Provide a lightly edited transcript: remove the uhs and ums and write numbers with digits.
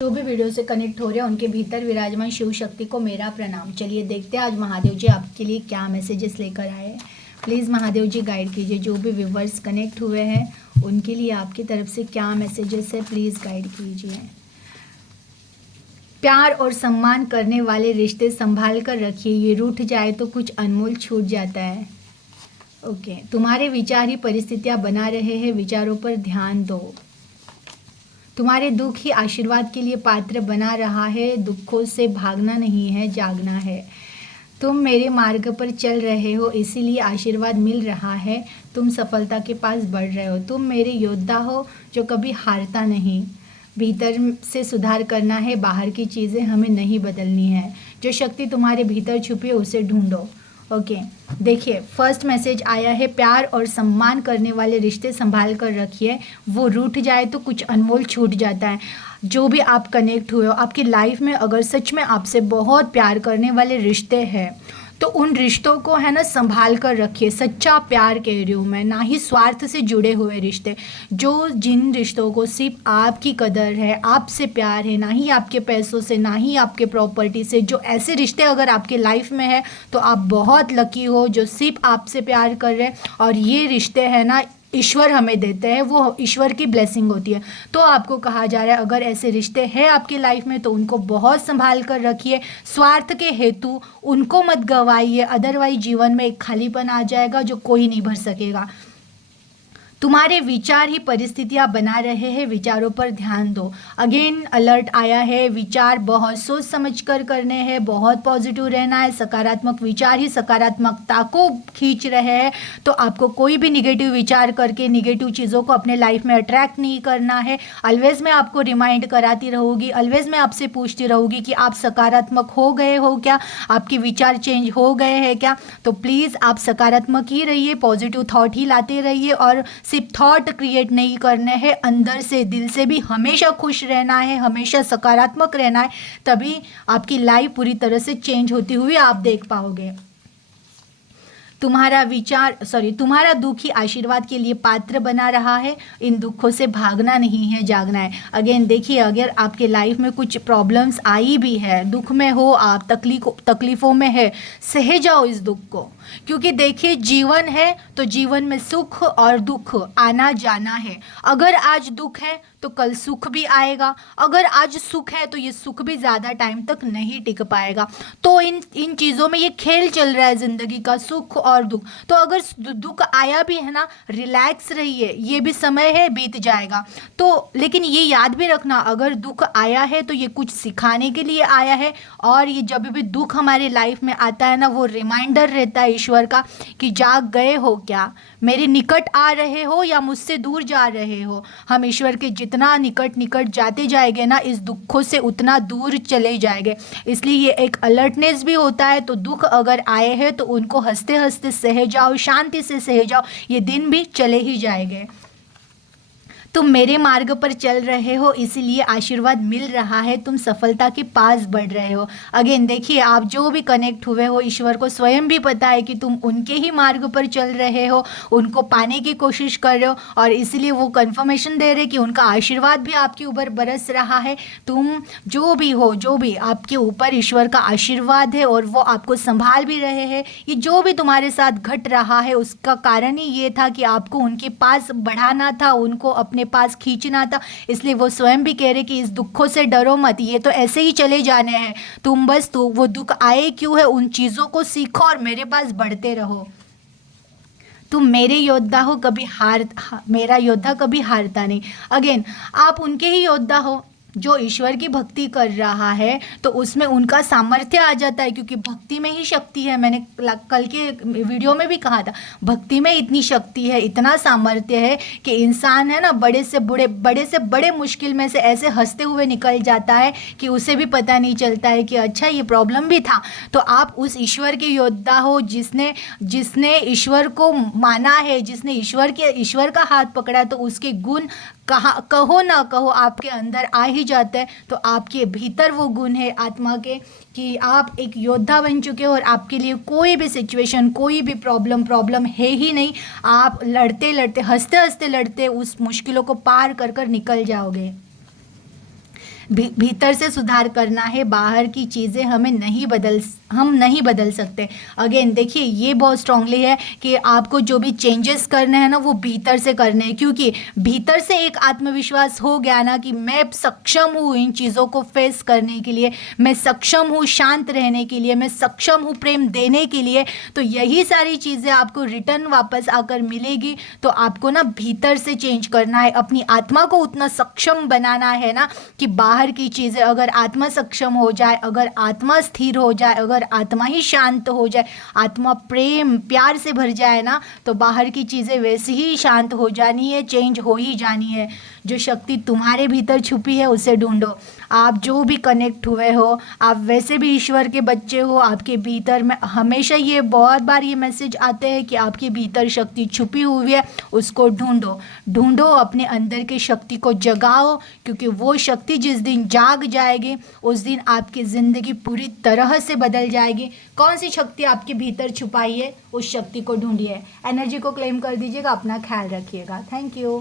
जो भी वीडियो से कनेक्ट हो रहे हैं उनके भीतर विराजमान शिव शक्ति को मेरा प्रणाम। चलिए देखते हैं आज महादेव जी आपके लिए क्या मैसेजेस लेकर आए हैं। प्लीज़ महादेव जी गाइड कीजिए। जो भी व्यूवर्स कनेक्ट हुए हैं उनके लिए आपकी तरफ से क्या मैसेजेस है, प्लीज़ गाइड कीजिए। प्यार और सम्मान करने वाले रिश्ते संभाल कर रखिए, ये रूठ जाए तो कुछ अनमोल छूट जाता है। ओके, तुम्हारे विचार ही परिस्थितियाँ बना रहे हैं, विचारों पर ध्यान दो। तुम्हारे दुख ही आशीर्वाद के लिए पात्र बना रहा है, दुखों से भागना नहीं है, जागना है। तुम मेरे मार्ग पर चल रहे हो, इसीलिए आशीर्वाद मिल रहा है, तुम सफलता के पास बढ़ रहे हो। तुम मेरे योद्धा हो जो कभी हारता नहीं। भीतर से सुधार करना है, बाहर की चीज़ें हमें नहीं बदलनी है। जो शक्ति तुम्हारे भीतर छुपी है उसे ढूंढो। ओके, देखिए फर्स्ट मैसेज आया है, प्यार और सम्मान करने वाले रिश्ते संभाल कर रखिए, वो रूठ जाए तो कुछ अनमोल छूट जाता है। जो भी आप कनेक्ट हुए हो आपकी लाइफ में, अगर सच में आपसे बहुत प्यार करने वाले रिश्ते हैं तो उन रिश्तों को है ना संभाल कर रखिए। सच्चा प्यार कह रही हूँ मैं, ना ही स्वार्थ से जुड़े हुए रिश्ते। जो जिन रिश्तों को सिर्फ आपकी कदर है, आपसे प्यार है, ना ही आपके पैसों से, ना ही आपके प्रॉपर्टी से, जो ऐसे रिश्ते अगर आपके लाइफ में है तो आप बहुत लकी हो जो सिर्फ आपसे प्यार कर रहे हैं। और ये रिश्ते हैं ना ईश्वर हमें देते हैं, वो ईश्वर की ब्लेसिंग होती है। तो आपको कहा जा रहा है अगर ऐसे रिश्ते हैं आपकी लाइफ में तो उनको बहुत संभाल कर रखिए। स्वार्थ के हेतु उनको मत गवाइए, अदरवाइज जीवन में एक खालीपन आ जाएगा जो कोई नहीं भर सकेगा। तुम्हारे विचार ही परिस्थितियां बना रहे हैं, विचारों पर ध्यान दो। अगेन अलर्ट आया है, विचार बहुत सोच समझ कर करने हैं, बहुत पॉजिटिव रहना है। सकारात्मक विचार ही सकारात्मकता को खींच रहे हैं। तो आपको कोई भी निगेटिव विचार करके निगेटिव चीज़ों को अपने लाइफ में अट्रैक्ट नहीं करना है। ऑलवेज मैं आपको रिमाइंड कराती रहूँगी, ऑलवेज मैं आपसे पूछती रहूँगी कि आप सकारात्मक हो गए हो क्या, आपके विचार चेंज हो गए हैं क्या। तो प्लीज़ आप सकारात्मक ही रहिए, पॉजिटिव थॉट ही लाते रहिए और सिर्फ थॉट क्रिएट नहीं करने हैं, अंदर से दिल से भी हमेशा खुश रहना है, हमेशा सकारात्मक रहना है। तभी आपकी लाइफ पूरी तरह से चेंज होती हुई आप देख पाओगे। तुम्हारा दुख ही आशीर्वाद के लिए पात्र बना रहा है, इन दुखों से भागना नहीं है, जागना है। अगेन देखिए, अगर आपके लाइफ में कुछ प्रॉब्लम्स आई भी है, दुख में हो आप, तकलीफ़ों में है, सह जाओ इस दुख को। क्योंकि देखिए जीवन है तो जीवन में सुख और दुख आना जाना है। अगर आज दुख है तो कल सुख भी आएगा, अगर आज सुख है तो ये सुख भी ज़्यादा टाइम तक नहीं टिक पाएगा। तो इन चीज़ों में ये खेल चल रहा है ज़िंदगी का, सुख और दुख। तो अगर दुख आया भी है ना, रिलैक्स रहिए, ये भी समय है, बीत जाएगा। तो लेकिन ये याद भी रखना, अगर दुख आया है तो ये कुछ सिखाने के लिए आया है। और ये जब भी दुख हमारे लाइफ में आता है ना, वो रिमाइंडर रहता है ईश्वर का कि जाग गए हो क्या, मेरे निकट आ रहे हो या मुझसे दूर जा रहे हो। हम ईश्वर के जितना निकट जाते जाएंगे ना, इस दुखों से उतना दूर चले जाएंगे। इसलिए ये एक अलर्टनेस भी होता है। तो दुख अगर आए हैं तो उनको हंसते हंसते सह जाओ, शांति से सह जाओ, ये दिन भी चले ही जाएंगे। तुम मेरे मार्ग पर चल रहे हो, इसीलिए आशीर्वाद मिल रहा है, तुम सफलता के पास बढ़ रहे हो। अगेन देखिए, आप जो भी कनेक्ट हुए हो, ईश्वर को स्वयं भी पता है कि तुम उनके ही मार्ग पर चल रहे हो, उनको पाने की कोशिश कर रहे हो। और इसीलिए वो कंफर्मेशन दे रहे कि उनका आशीर्वाद भी आपके ऊपर बरस रहा है। तुम जो भी हो, जो भी आपके ऊपर ईश्वर का आशीर्वाद है और वो आपको संभाल भी रहे हैं। ये जो भी तुम्हारे साथ घट रहा है उसका कारण ही ये था कि आपको उनके पास बढ़ाना था, उनको अपने पास खींचना था। इसलिए वो स्वयं भी कह रहे कि इस दुखों से डरो मत, ये तो ऐसे ही चले जाने हैं। तुम बस वो दुख आए क्यों है, उन चीज़ों को सीखो और मेरे पास बढ़ते रहो। तुम मेरे योद्धा हो, मेरा योद्धा कभी हारता नहीं। अगेन आप उनके ही योद्धा हो जो ईश्वर की भक्ति कर रहा है, तो उसमें उनका सामर्थ्य आ जाता है, क्योंकि भक्ति में ही शक्ति है। मैंने कल के वीडियो में भी कहा था, भक्ति में इतनी शक्ति है, इतना सामर्थ्य है कि इंसान है ना बड़े से बड़े मुश्किल में से ऐसे हंसते हुए निकल जाता है कि उसे भी पता नहीं चलता है कि अच्छा ये प्रॉब्लम भी था। तो आप उस ईश्वर के योद्धा हो जिसने ईश्वर को माना है, जिसने ईश्वर का हाथ पकड़ा, तो उसके गुण कहो ना कहो आपके अंदर आ ही जाता है। तो आपके भीतर वो गुण है आत्मा के कि आप एक योद्धा बन चुके हो और आपके लिए कोई भी सिचुएशन, कोई भी प्रॉब्लम है ही नहीं। आप लड़ते लड़ते, हंसते हंसते लड़ते उस मुश्किलों को पार कर कर निकल जाओगे। भीतर से सुधार करना है, बाहर की चीज़ें हम नहीं बदल सकते। अगेन देखिए ये बहुत स्ट्रांगली है कि आपको जो भी चेंजेस करने हैं ना वो भीतर से करने हैं, क्योंकि भीतर से एक आत्मविश्वास हो गया ना कि मैं सक्षम हूँ इन चीज़ों को फेस करने के लिए, मैं सक्षम हूँ शांत रहने के लिए, मैं सक्षम हूँ प्रेम देने के लिए, तो यही सारी चीज़ें आपको रिटर्न वापस आकर मिलेगी। तो आपको ना भीतर से चेंज करना है, अपनी आत्मा को उतना सक्षम बनाना है ना कि बाहर की चीज़ें, अगर आत्मा सक्षम हो जाए, अगर आत्मा स्थिर हो जाए, अगर आत्मा ही शांत हो जाए, आत्मा प्रेम प्यार से भर जाए ना, तो बाहर की चीज़ें वैसे ही शांत हो जानी है, चेंज हो ही जानी है। जो शक्ति तुम्हारे भीतर छुपी है उसे ढूंढो। आप जो भी कनेक्ट हुए हो, आप वैसे भी ईश्वर के बच्चे हो, आपके भीतर में हमेशा ये बहुत बार ये मैसेज आते हैं कि आपके भीतर शक्ति छुपी हुई है, उसको ढूंढो, अपने अंदर की शक्ति को जगाओ, क्योंकि वो शक्ति जिस दिन जाग जाएगी उस दिन आपकी ज़िंदगी पूरी तरह से बदल जाएगी। कौन सी शक्ति आपके भीतर छुपाई है, उस शक्ति को ढूंढिए। एनर्जी को क्लेम कर दीजिएगा, अपना ख्याल रखिएगा। Thank you.